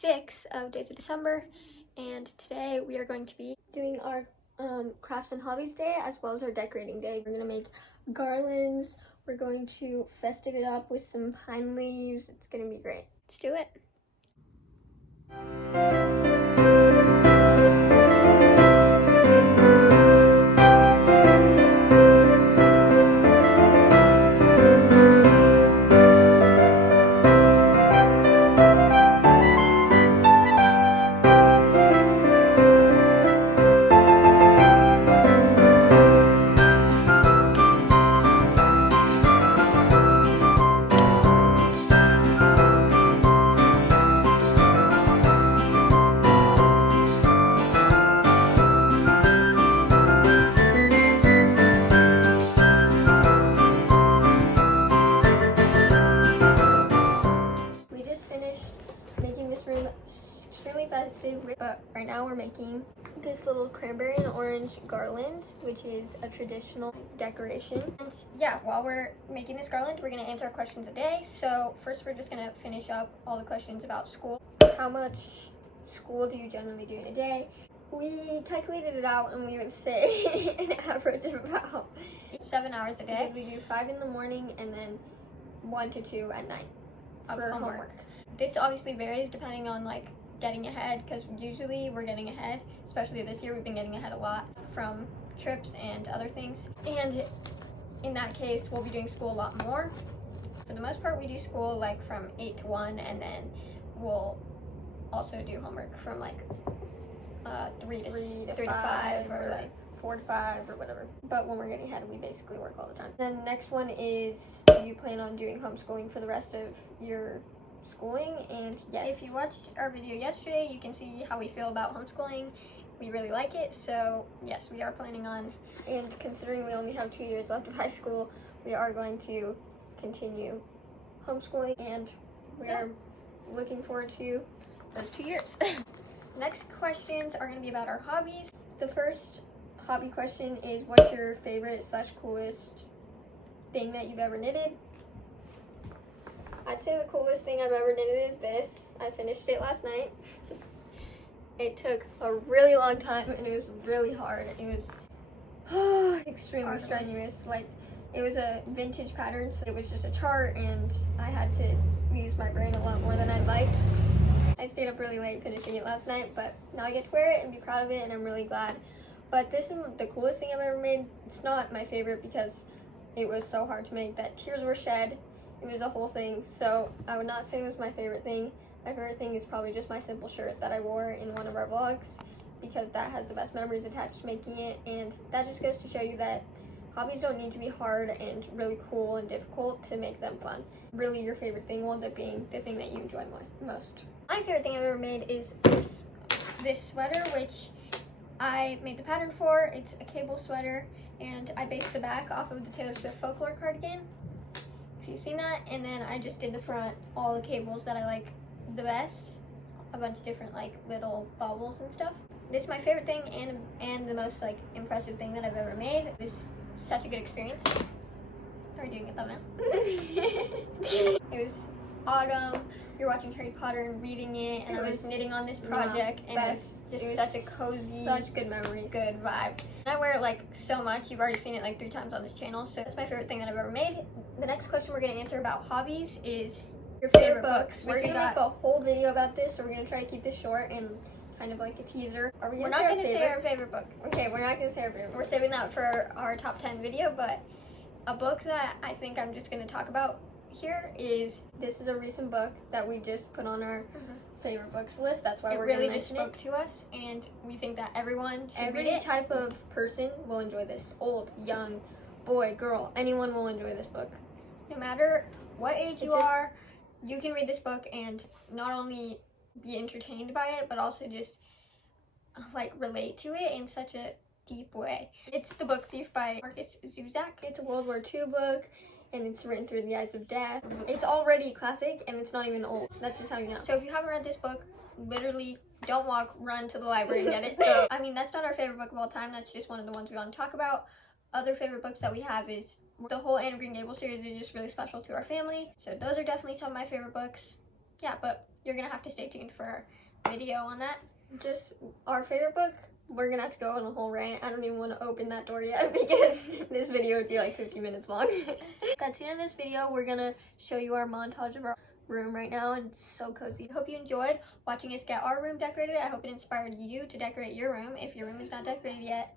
6 of Days of December, and today we are going to be doing our crafts and hobbies day as well as our decorating day. We're going to make garlands, we're going to festive it up with some pine leaves. It's going to be great. Let's do it. Extremely festive, but right now we're making this little cranberry and orange garland, which is a traditional decoration. And yeah, while we're making this garland, we're going to answer questions a day. So first we're just going to finish up all the questions about school. How much school do you generally do in a day? We calculated it out and we would say an average of about 7 hours a day. We do 5 in the morning and then 1 to 2 at night for homework. This obviously varies depending on like getting ahead, because usually we're getting ahead, especially this year we've been getting ahead a lot from trips and other things, and in that case we'll be doing school a lot more. For the most part we do school like from 8 to 1, and then we'll also do homework from like 3 to 5 or like 4 to 5 or whatever. But when we're getting ahead we basically work all the time. Then the next one is, do you plan on doing homeschooling for the rest of your schooling? And yes, if you watched our video yesterday you can see how we feel about homeschooling. We really like it, so yes, we are planning on, and considering we only have 2 years left of high school, we are going to continue homeschooling, and we are looking forward to those 2 years. Next questions are going to be about our hobbies. The first hobby question is, what's your favorite / coolest thing that you've ever knitted? I'd say the coolest thing I've ever knitted is this. I finished it last night. It took a really long time and it was really hard. It was extremely strenuous. Like, it was a vintage pattern, so it was just a chart and I had to use my brain a lot more than I'd like. I stayed up really late finishing it last night, but now I get to wear it and be proud of it, and I'm really glad. But this is the coolest thing I've ever made. It's not my favorite because it was so hard to make that tears were shed. It was a whole thing, so I would not say it was my favorite thing. My favorite thing is probably just my simple shirt that I wore in one of our vlogs, because that has the best memories attached to making it, and that just goes to show you that hobbies don't need to be hard and really cool and difficult to make them fun. Really, your favorite thing will end up being the thing that you enjoy most. My favorite thing I've ever made is this sweater, which I made the pattern for. It's a cable sweater, and I based the back off of the Taylor Swift folklore cardigan, if you've seen that, and then I just did the front, all the cables that I like the best, a bunch of different like little baubles and stuff. This is my favorite thing and the most like impressive thing that I've ever made. It was such a good experience. How are we doing it though now? It was autumn, you're watching Harry Potter and reading it, and I was knitting on this project, and it was such a cozy, such good memories, good vibe. And I wear it like so much. You've already seen it like 3 times on this channel, so that's my favorite thing that I've ever made. The next question we're going to answer about hobbies is your favorite books. We're going to make a whole video about this, so we're going to try to keep this short and kind of like a teaser. We're not going to say our favorite book. Okay, we're not going to say our favorite book. We're saving that for our top 10 video, but a book that I think I'm just going to talk about here is, this is a recent book that we just put on our favorite books list. That's why we're really just spoke to us, and we think that everyone should read it. Every type of person will enjoy this. Old, young, boy, girl, anyone will enjoy this book. No matter what age you are, you can read this book and not only be entertained by it, but also just like relate to it in such a deep way. It's The Book Thief by Marcus Zuzak. It's a World War II book, and it's written through the eyes of death. It's already a classic, and it's not even old. That's just how you know. So if you haven't read this book, literally don't walk, run to the library and get it. So, I mean, that's not our favorite book of all time. That's just one of the ones we want to talk about. Other favorite books that we have is the whole Anne of Green Gables series is just really special to our family. So those are definitely some of my favorite books. Yeah, but you're gonna have to stay tuned for our video on that. Just our favorite book. We're gonna have to go on a whole rant. I don't even want to open that door yet because this video would be like 50 minutes long. That's the end of this video. We're gonna show you our montage of our room right now, and it's so cozy. I hope you enjoyed watching us get our room decorated. I hope it inspired you to decorate your room. If your room is not decorated yet,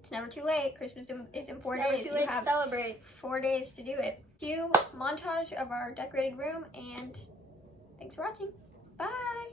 it's never too late. Christmas is in 4 days. It's never too late to celebrate. 4 days to do it. Cue montage of our decorated room, and thanks for watching. Bye.